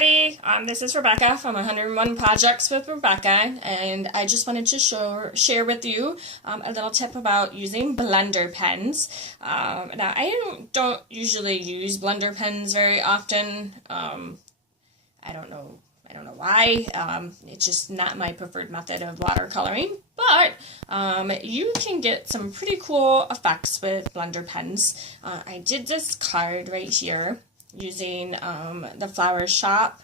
everybody, this is Rebecca from 101 Projects with Rebecca, and I just wanted to share with you a little tip about using blender pens. Now, I don't usually use blender pens very often. I don't know why. It's just not my preferred method of watercoloring, but you can get some pretty cool effects with blender pens. I did this card right here using the Flower Shop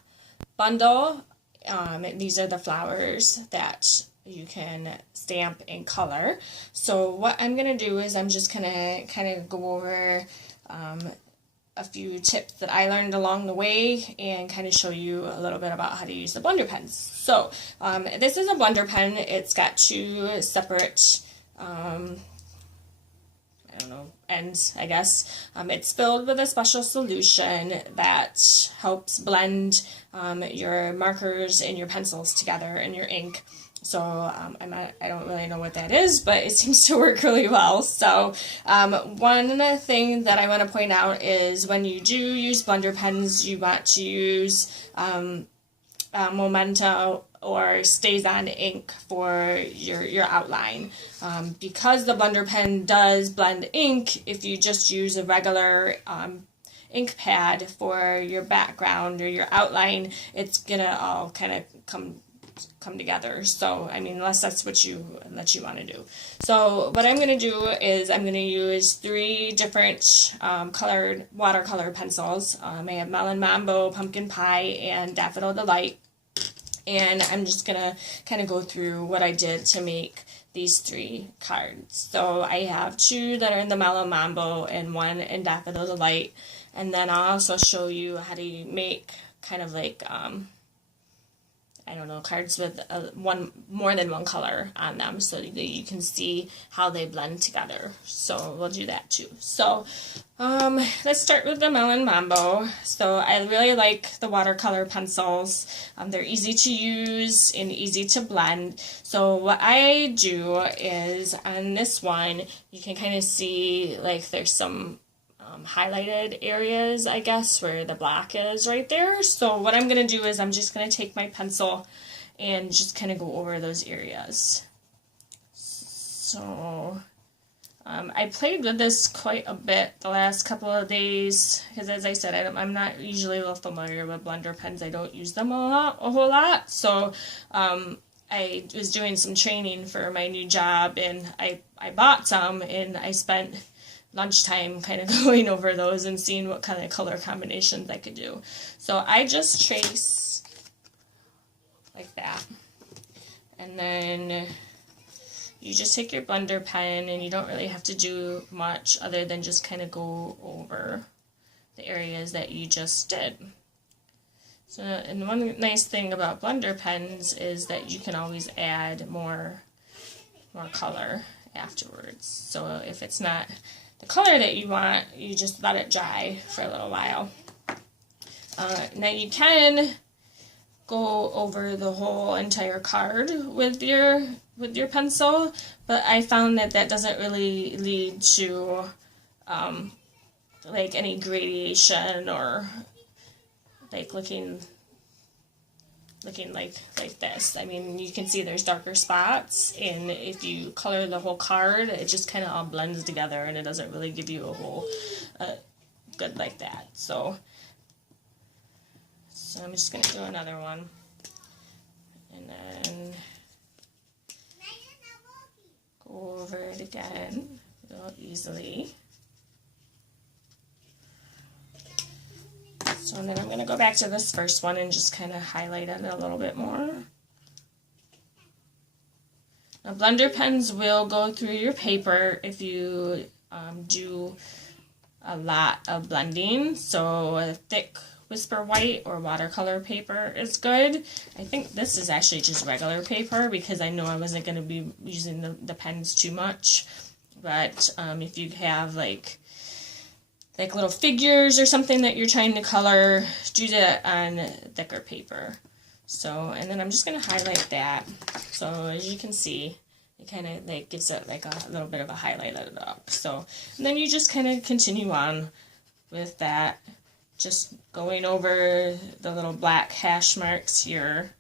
bundle. These are the flowers that you can stamp and color. So what I'm going to do is I'm just going to kind of go over a few tips that I learned along the way and kind of show you a little bit about how to use the blender pens. So this is a blender pen. It's got two separate ends, I guess. It's filled with a special solution that helps blend your markers and your pencils together and your ink. So I don't really know what that is, but it seems to work really well. So one thing that I want to point out is when you do use blender pens, you want to use Memento or StazOn ink for your outline. Because the blender pen does blend ink, if you just use a regular ink pad for your background or your outline, it's gonna all kind of come together. So I mean, unless that's what you want to do. So what I'm going to do is I'm going to use 3 different colored watercolor pencils. I have Melon Mambo, Pumpkin Pie, and Daffodil Delight. And I'm just going to kind of go through what I did to make these 3 cards. So I have 2 that are in the Melon Mambo and 1 in Daffodil Delight. And then I'll also show you how to make kind of like cards with more than one color on them, so that you can see how they blend together. So we'll do that too. So let's start with the Melon Mambo. So I really like the watercolor pencils. They're easy to use and easy to blend. So what I do is on this one, you can kind of see like there's some highlighted areas, I guess, where the black is right there. So what I'm going to do is I'm just going to take my pencil and just kind of go over those areas. So I played with this quite a bit the last couple of days because, as I said, I'm not usually real familiar with blender pens. I don't use them a whole lot. So I was doing some training for my new job, and I bought some, and I spent lunchtime kind of going over those and seeing what kind of color combinations I could do. So I just trace like that, and then you just take your blender pen, and you don't really have to do much other than just kind of go over the areas that you just did. So, and one nice thing about blender pens is that you can always add more color afterwards. So if it's not the color that you want, you just let it dry for a little while. Now you can go over the whole entire card with your pencil, but I found that doesn't really lead to like any gradation or like looking like this. I mean, you can see there's darker spots, and if you color the whole card, it just kind of all blends together, and it doesn't really give you a whole good like that. So I'm just going to do another one, and then go over it again real easily. So then I'm going to go back to this first one and just kind of highlight it a little bit more. Now, blender pens will go through your paper if you do a lot of blending. So a thick Whisper White or watercolor paper is good. I think this is actually just regular paper because I know I wasn't going to be using the pens too much. But if you have like little figures or something that you're trying to color, do that on thicker paper. So, and then I'm just going to highlight that. So as you can see, it kind of like gives it like a little bit of a highlight up. So, and then you just kind of continue on with that just going over the little black hash marks here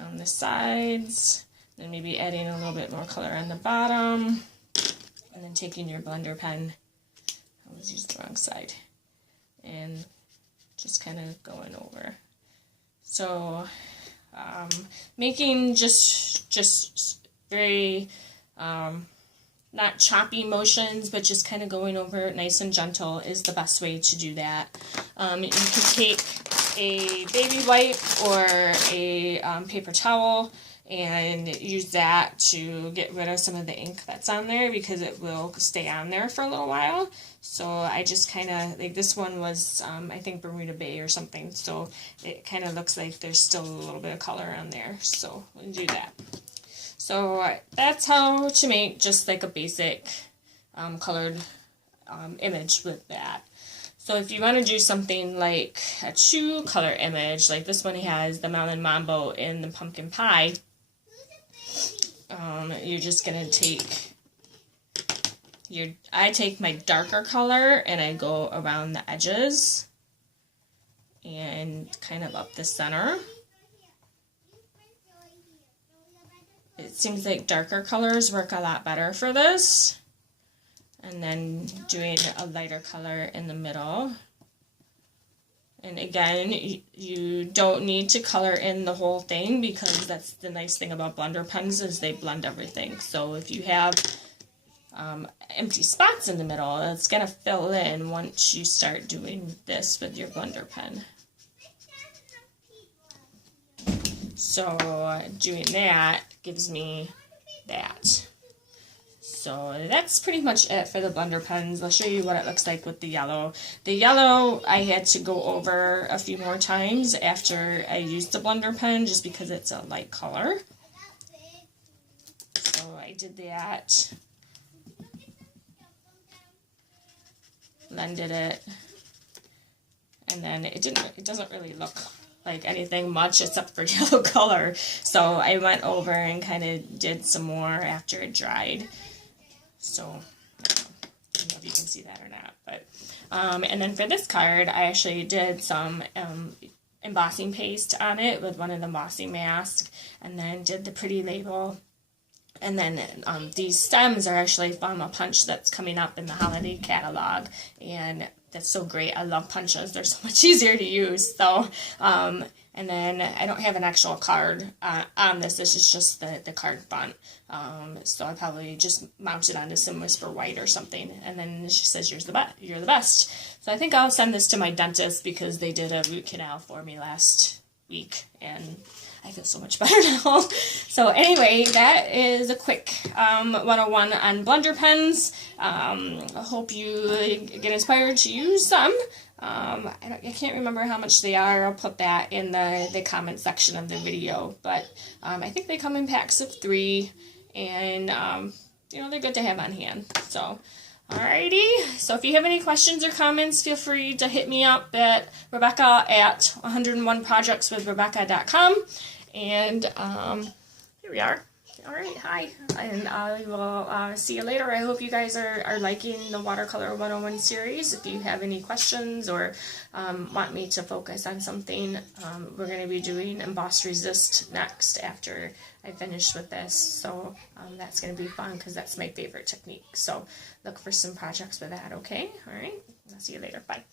on the sides, then maybe adding a little bit more color on the bottom, and then taking your blender pen, I always use the wrong side, and just kind of going over. So making just very not choppy motions, but just kind of going over it nice and gentle is the best way to do that. You can take a baby wipe or a paper towel and use that to get rid of some of the ink that's on there, because it will stay on there for a little while. So I just kind of, like this one was, I think Bermuda Bay or something, so it kind of looks like there's still a little bit of color on there, so we'll do that. So that's how to make just like a basic colored image with that. So if you want to do something like a true color image, like this one has the melon mambo and the pumpkin pie, you're just going to take I take my darker color and I go around the edges and kind of up the center. It seems like darker colors work a lot better for this. And then doing a lighter color in the middle. And again, you don't need to color in the whole thing, because that's the nice thing about blender pens is they blend everything. So if you have empty spots in the middle, it's going to fill in once you start doing this with your blender pen. So doing that gives me that. So that's pretty much it for the blender pens. I'll show you what it looks like with the yellow. The yellow I had to go over a few more times after I used the blender pen, just because it's a light color. So I did that. Blended it. And then it doesn't really look like anything much except for yellow color. So I went over and kind of did some more after it dried. So I don't know if you can see that or not. But and then for this card, I actually did some embossing paste on it with one of the embossing masks, and then did the pretty label. And then these stems are actually from a punch that's coming up in the holiday catalog, and that's so great. I love punches. They're so much easier to use. So, and then I don't have an actual card on this. This is just the card font. So I probably just mount it onto some Whisper White or something. And then she says, you're the best. So I think I'll send this to my dentist, because they did a root canal for me last week, and I feel so much better now. So anyway, that is a quick 101 on blender pens. I hope you get inspired to use some. I can't remember how much they are. I'll put that in the comment section of the video. But I think they come in packs of 3, and they're good to have on hand. So alrighty, so if you have any questions or comments, feel free to hit me up at Rebecca at 101projectswithrebecca.com. And here we are. Alright, hi. And I will see you later. I hope you guys are liking the Watercolor 101 series. If you have any questions or want me to focus on something, we're going to be doing Emboss Resist next after I finish with this. So that's going to be fun, because that's my favorite technique. So look for some projects with that, okay? Alright, I'll see you later. Bye.